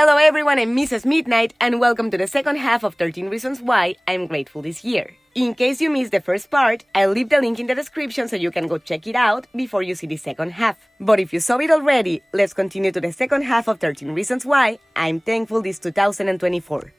Hello everyone, I'm Mrs. Midnight and welcome to the second half of 13 Reasons Why I'm Grateful This Year. In case you missed the first part, I'll leave the link in the description so you can go check it out before you see the second half. But if you saw it already, let's continue to the second half of 13 Reasons Why I'm Thankful This 2024.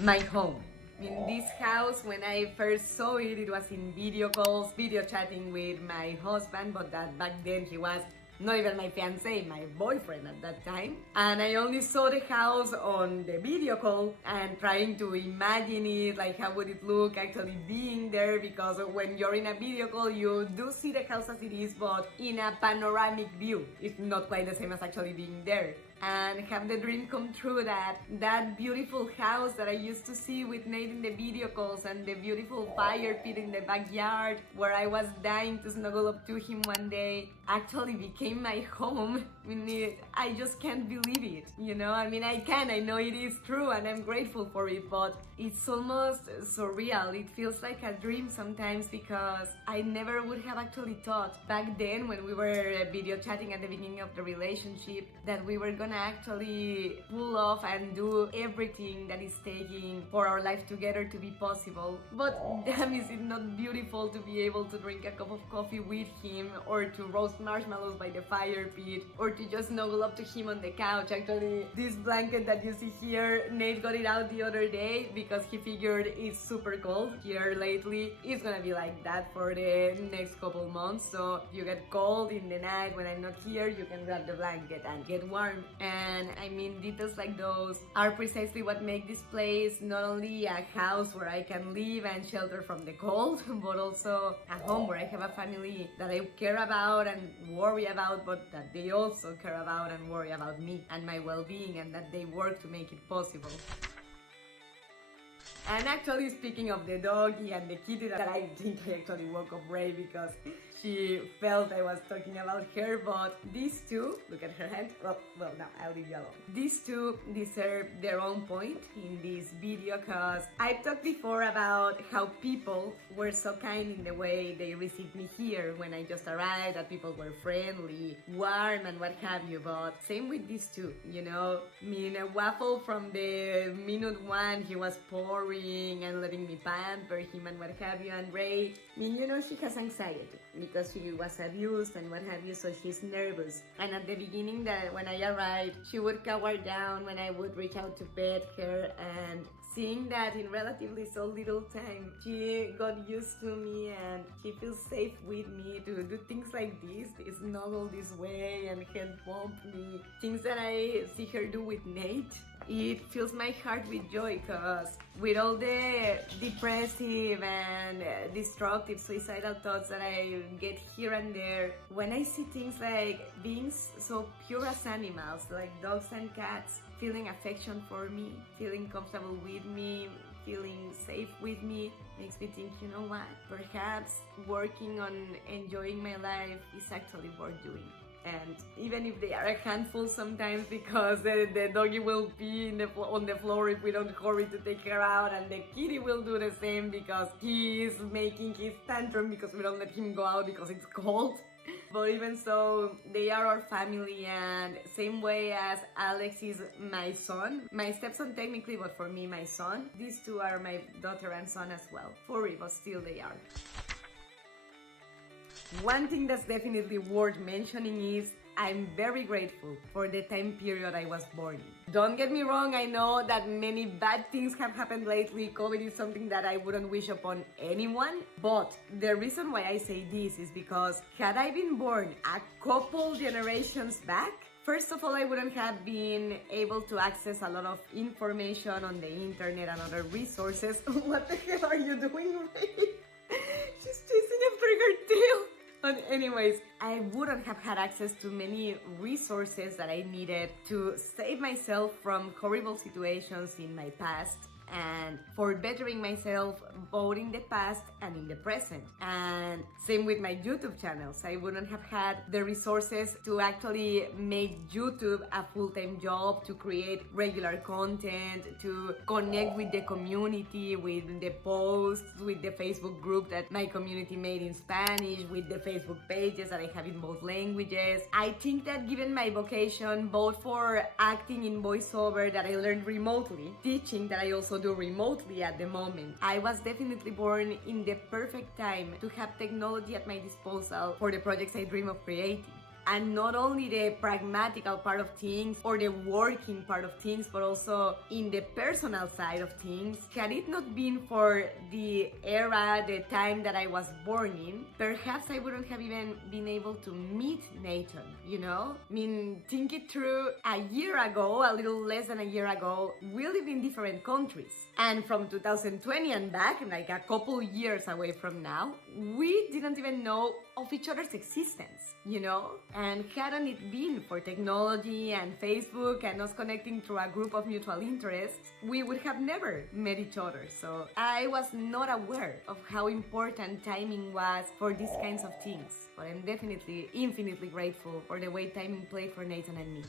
My home. In this house, when I first saw it, it was in video calls, video chatting with my husband, but that back then he was not even my fiancé, my boyfriend at that time. And I only saw the house on the video call and trying to imagine it, like how would it look actually being there, because when you're in a video call, you do see the house as it is, but in a panoramic view. It's not quite the same as actually being there. And have the dream come true that beautiful house that I used to see with Nate in the video calls and the beautiful fire pit in the backyard where I was dying to snuggle up to him one day actually became my home. I just can't believe it, you know? I know it is true and I'm grateful for it, but it's almost surreal. It feels like a dream sometimes because I never would have actually thought back then when we were video chatting at the beginning of the relationship that we were gonna actually pull off and do everything that is taking for our life together to be possible. But damn, is it not beautiful to be able to drink a cup of coffee with him, or to roast marshmallows by the fire pit, or to just snuggle up to him on the couch. Actually, this blanket that you see here, Nate got it out the other day because he figured it's super cold here lately. It's gonna be like that for the next couple months, so you get cold in the night when I'm not here, you can grab the blanket and get warm. And details like those are precisely what make this place not only a house where I can live and shelter from the cold, but also a home where I have a family that I care about and worry about, but that they also care about and worry about me and my well-being, and that they work to make it possible. And actually, speaking of the doggy and the kitty, that I think I actually woke up Ray because she felt I was talking about her, but these two, look at her hand, well, no, I'll leave you alone. These two deserve their own point in this video because I've talked before about how people were so kind in the way they received me here when I just arrived, that people were friendly, warm, and what have you, but same with these two, you know? Waffle from the minute one, he was pouring and letting me pamper him and what have you, and Ray, she has anxiety because she was abused and what have you, so she's nervous. And at the beginning, that when I arrived, she would cower down when I would reach out to pet her, and seeing that in relatively so little time, she got used to me and she feels safe with me to do things like this, snuggle this way and head bump me, things that I see her do with Nate. It fills my heart with joy because with all the depressive and destructive suicidal thoughts that I get here and there, when I see things like being so pure as animals, like dogs and cats, feeling affection for me, feeling comfortable with me, feeling safe with me, makes me think, you know what, perhaps working on enjoying my life is actually worth doing. And even if they are a handful sometimes, because the doggy will pee on the floor if we don't hurry to take her out, and the kitty will do the same because he is making his tantrum because we don't let him go out because it's cold. But even so, they are our family, and same way as Alex is my son, my stepson technically, but for me, my son. These two are my daughter and son as well. Furry, but still they are. One thing that's definitely worth mentioning is I'm very grateful for the time period I was born in. Don't get me wrong, I know that many bad things have happened lately. COVID is something that I wouldn't wish upon anyone. But the reason why I say this is because had I been born a couple generations back, first of all, I wouldn't have been able to access a lot of information on the internet and other resources. What the hell are you doing, Ray? She's chasing after her tail. But anyways, I wouldn't have had access to many resources that I needed to save myself from horrible situations in my past. and for bettering myself both in the past and in the present. And same with my YouTube channels. I wouldn't have had the resources to actually make YouTube a full-time job, to create regular content, to connect with the community, with the posts, with the Facebook group that my community made in Spanish, with the Facebook pages that I have in both languages. I think that given my vocation, both for acting in voiceover that I learned remotely, teaching that I also do remotely at the moment, I was definitely born in the perfect time to have technology at my disposal for the projects I dream of creating. And not only the pragmatical part of things or the working part of things, but also in the personal side of things. Had it not been for the era, the time that I was born in, perhaps I wouldn't have even been able to meet Nathan, you know? I mean, think it through. A year ago, a little less than a year ago, we live in different countries. And from 2020 and back, like a couple years away from now, we didn't even know of each other's existence, you know? And hadn't it been for technology and Facebook and us connecting through a group of mutual interests, we would have never met each other. So I was not aware of how important timing was for these kinds of things. But I'm definitely infinitely grateful for the way timing played for Nathan and me.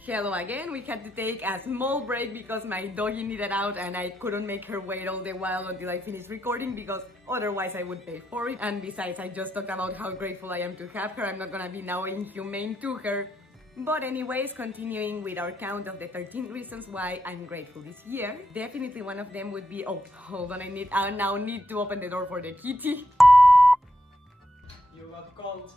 Hello again. We had to take a small break because my doggy needed out and I couldn't make her wait all the while until I finished recording because otherwise I would pay for it. And besides, I just talked about how grateful I am to have her. I'm not gonna be now inhumane to her. But anyways, continuing with our count of the 13 reasons why I'm grateful this year, definitely one of them would be, oh, hold on, I now need to open the door for the kitty. You got cold.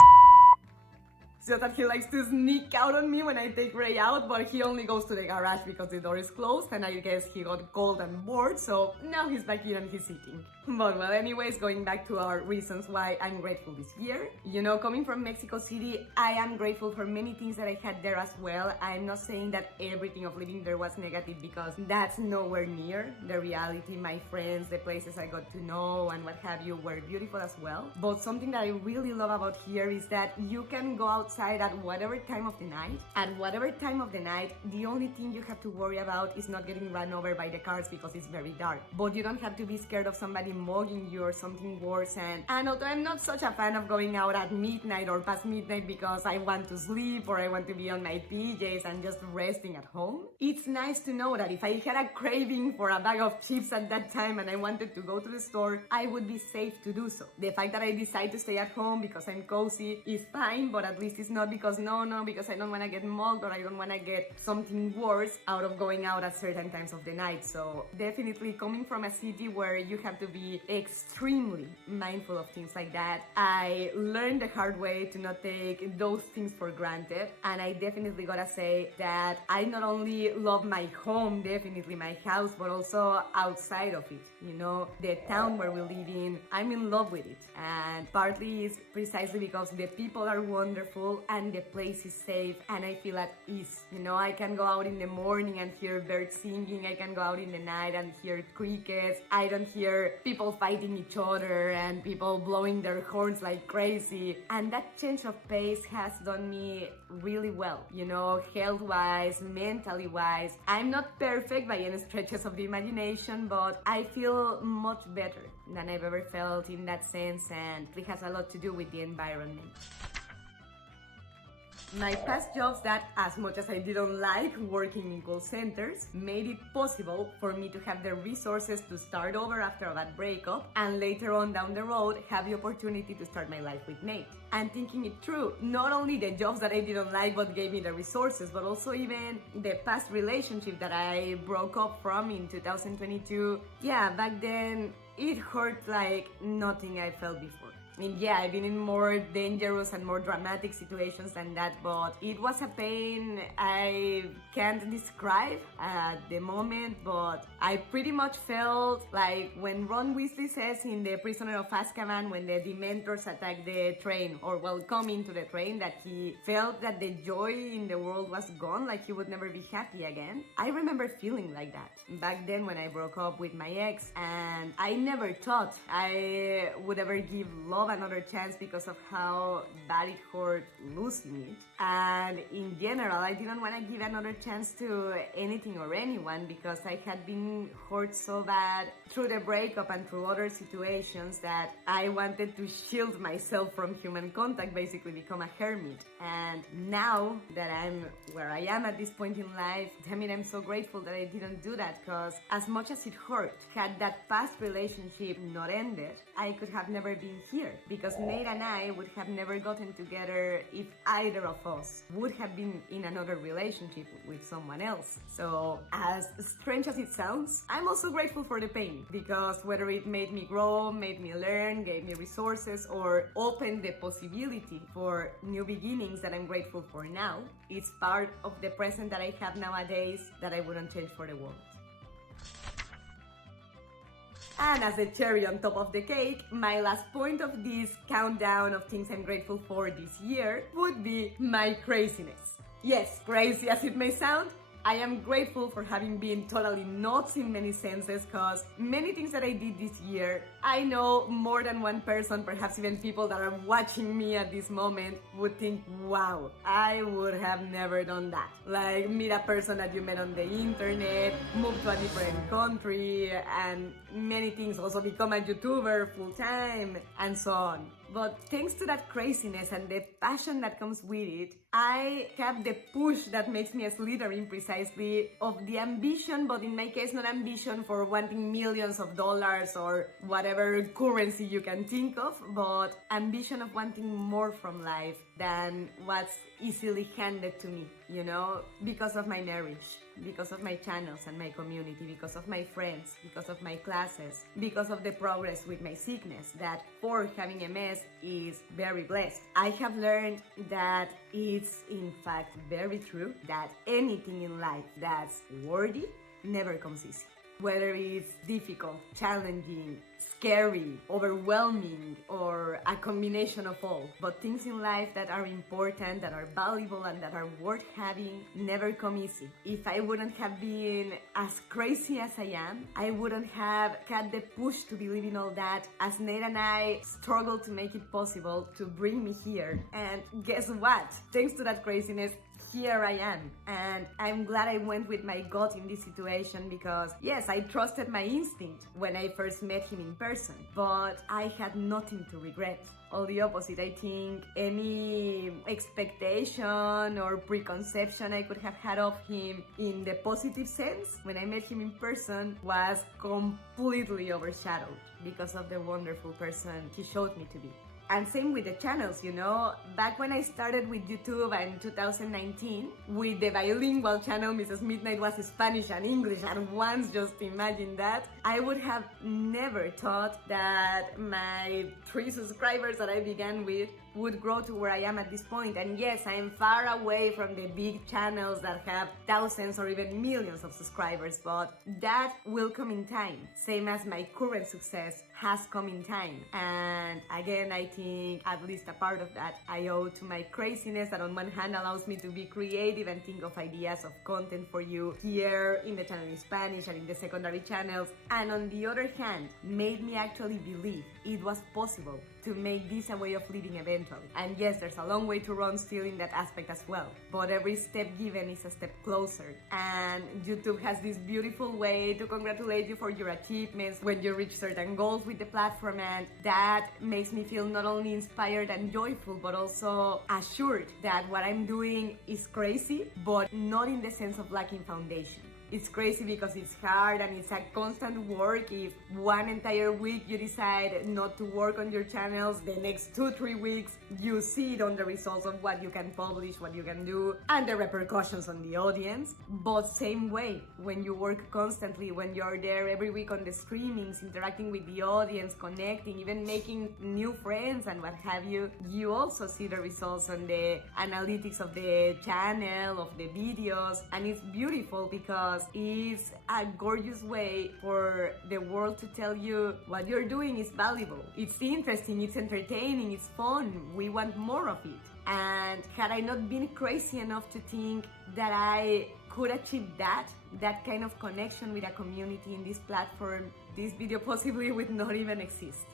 So that he likes to sneak out on me when I take Ray out, but he only goes to the garage because the door is closed, and I guess he got cold and bored, so now he's back here and he's eating. But well, anyways, going back to our reasons why I'm grateful this year. You know, coming from Mexico City, I am grateful for many things that I had there as well. I'm not saying that everything of living there was negative because that's nowhere near the reality. My friends, the places I got to know and what have you were beautiful as well. But something that I really love about here is that you can go outside at whatever time of the night. At whatever time of the night, the only thing you have to worry about is not getting run over by the cars because it's very dark. But you don't have to be scared of somebody mugging you or something worse. And although I'm not such a fan of going out at midnight or past midnight because I want to sleep or I want to be on my PJs and just resting at home, it's nice to know that if I had a craving for a bag of chips at that time and I wanted to go to the store, I would be safe to do so. The fact that I decide to stay at home because I'm cozy is fine, but at least it's not because because I don't want to get mugged or I don't want to get something worse out of going out at certain times of the night. So definitely coming from a city where you have to be extremely mindful of things like that, I learned the hard way to not take those things for granted. And I definitely gotta say that I not only love my home, definitely my house, but also outside of it. You know, the town where we live in, I'm in love with it. And partly is precisely because the people are wonderful and the place is safe and I feel at ease. You know, I can go out in the morning and hear birds singing. I can go out in the night and hear crickets. I don't hear people fighting each other and people blowing their horns like crazy. And that change of pace has done me really well, you know, health-wise, mentally-wise. I'm not perfect by any stretches of the imagination, but I feel much better than I've ever felt in that sense, and it has a lot to do with the environment. My past jobs that, as much as I didn't like working in call centers, made it possible for me to have the resources to start over after a bad breakup and later on down the road have the opportunity to start my life with Nate. And thinking it through, not only the jobs that I didn't like but gave me the resources, but also even the past relationship that I broke up from in 2022. Yeah, back then it hurt like nothing I felt before. I mean, yeah, I've been in more dangerous and more dramatic situations than that, but it was a pain I can't describe at the moment, but I pretty much felt like when Ron Weasley says in The Prisoner of Azkaban, when the Dementors attack the train, or well, come into the train, that he felt that the joy in the world was gone, like he would never be happy again. I remember feeling like that back then when I broke up with my ex, and I never thought I would ever give love another chance because of how bad it hurt losing it. And in general, I didn't want to give another chance to anything or anyone because I had been hurt so bad through the breakup and through other situations that I wanted to shield myself from human contact, basically become a hermit. And now that I'm where I am at this point in life, I mean, I'm so grateful that I didn't do that because as much as it hurt, had that past relationship not ended, I could have never been here because Nate and I would have never gotten together if either of us would have been in another relationship with someone else. So as strange as it sounds, I'm also grateful for the pain because whether it made me grow, made me learn, gave me resources, or opened the possibility for new beginnings that I'm grateful for now, it's part of the present that I have nowadays that I wouldn't change for the world. And as a cherry on top of the cake, my last point of this countdown of things I'm grateful for this year would be my craziness. Yes, crazy as it may sound, I am grateful for having been totally nuts in many senses because many things that I did this year, I know more than one person, perhaps even people that are watching me at this moment would think, wow, I would have never done that. Like meet a person that you met on the internet, move to a different country, and many things, also become a YouTuber full time, and so on. But thanks to that craziness and the passion that comes with it, I have the push that makes me a Slytherin precisely of the ambition, but in my case not ambition for wanting millions of dollars or whatever currency you can think of, but ambition of wanting more from life than what's easily handed to me, you know, because of my marriage, because of my channels and my community, because of my friends, because of my classes, because of the progress with my sickness, that for having MS is very blessed. I have learned that it's in fact very true that anything in life that's worthy never comes easy. Whether it's difficult, challenging, scary, overwhelming, or a combination of all. But things in life that are important, that are valuable, and that are worth having never come easy. If I wouldn't have been as crazy as I am, I wouldn't have had the push to believe in all that, as Nate and I struggled to make it possible to bring me here. And guess what? Thanks to that craziness, here I am, and I'm glad I went with my gut in this situation because yes, I trusted my instinct when I first met him in person, but I had nothing to regret. All the opposite. I think any expectation or preconception I could have had of him in the positive sense when I met him in person was completely overshadowed because of the wonderful person he showed me to be. And same with the channels, you know, back when I started with YouTube in 2019, with the bilingual channel, Mrs. Midnight was Spanish and English at once, just imagine that. I would have never thought that my 3 subscribers that I began with would grow to where I am at this point. And yes, I am far away from the big channels that have thousands or even millions of subscribers, but that will come in time, same as my current success has come in time. And again, I think at least a part of that I owe to my craziness that on one hand allows me to be creative and think of ideas of content for you here in the channel in Spanish and in the secondary channels, and on the other hand made me actually believe it was possible to make this a way of living eventually. And yes, there's a long way to run still in that aspect as well, but every step given is a step closer. And YouTube has this beautiful way to congratulate you for your achievements when you reach certain goals with the platform, and that makes me feel not only inspired and joyful, but also assured that what I'm doing is crazy, but not in the sense of lacking foundation. It's crazy because it's hard and it's a constant work. If one entire week you decide not to work on your channels, the next 2-3 weeks you see it on the results of what you can publish, what you can do, and the repercussions on the audience. But same way, when you work constantly, when you're there every week on the streamings, interacting with the audience, connecting, even making new friends and what have you, you also see the results on the analytics of the channel, of the videos, and it's beautiful because it's a gorgeous way for the world to tell you what you're doing is valuable. It's interesting, it's entertaining, it's fun. We want more of it. And had I not been crazy enough to think that I could achieve that kind of connection with a community in this platform, this video possibly would not even exist.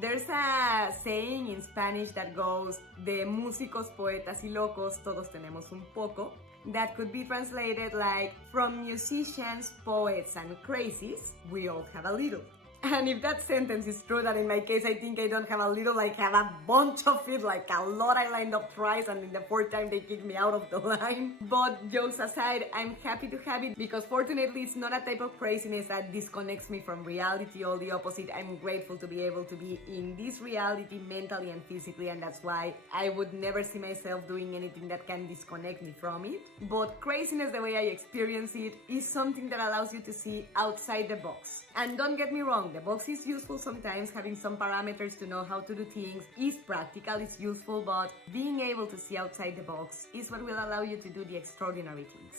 There's a saying in Spanish that goes, de músicos, poetas y locos, todos tenemos un poco. That could be translated like, from musicians, poets, and crazies, we all have a little. And if that sentence is true, that in my case I think I don't have a little, I have a bunch of it, like a lot. I lined up twice and in the fourth time they kicked me out of the line. But jokes aside, I'm happy to have it because fortunately it's not a type of craziness that disconnects me from reality, all the opposite. I'm grateful to be able to be in this reality mentally and physically, and that's why I would never see myself doing anything that can disconnect me from it. But craziness, the way I experience it, is something that allows you to see outside the box. And don't get me wrong, the box is useful sometimes. Having some parameters to know how to do things is practical, it's useful, but being able to see outside the box is what will allow you to do the extraordinary things.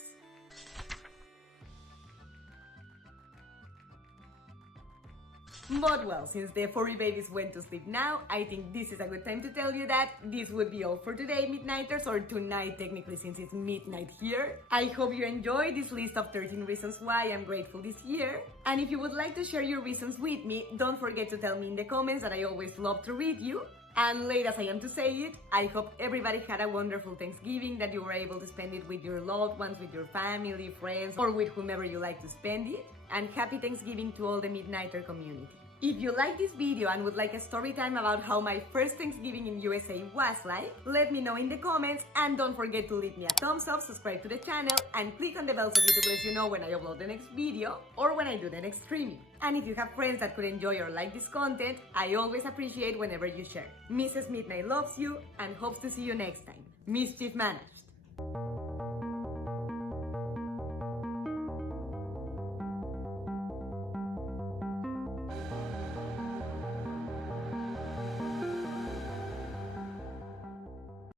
But well, since the furry babies went to sleep now, I think this is a good time to tell you that this would be all for today, Midnighters, or tonight technically since it's midnight here. I hope you enjoyed this list of 13 reasons why I'm grateful this year. And if you would like to share your reasons with me, don't forget to tell me in the comments, that I always love to read you. And late as I am to say it, I hope everybody had a wonderful Thanksgiving, that you were able to spend it with your loved ones, with your family, friends, or with whomever you like to spend it. And happy Thanksgiving to all the Midnighter community. If you like this video and would like a story time about how my first Thanksgiving in USA was like, let me know in the comments, and don't forget to leave me a thumbs up, subscribe to the channel, and click on the bell so YouTube lets you know when I upload the next video or when I do the next streaming. And if you have friends that could enjoy or like this content, I always appreciate whenever you share. Mrs. Midnight loves you and hopes to see you next time. Mischief managed.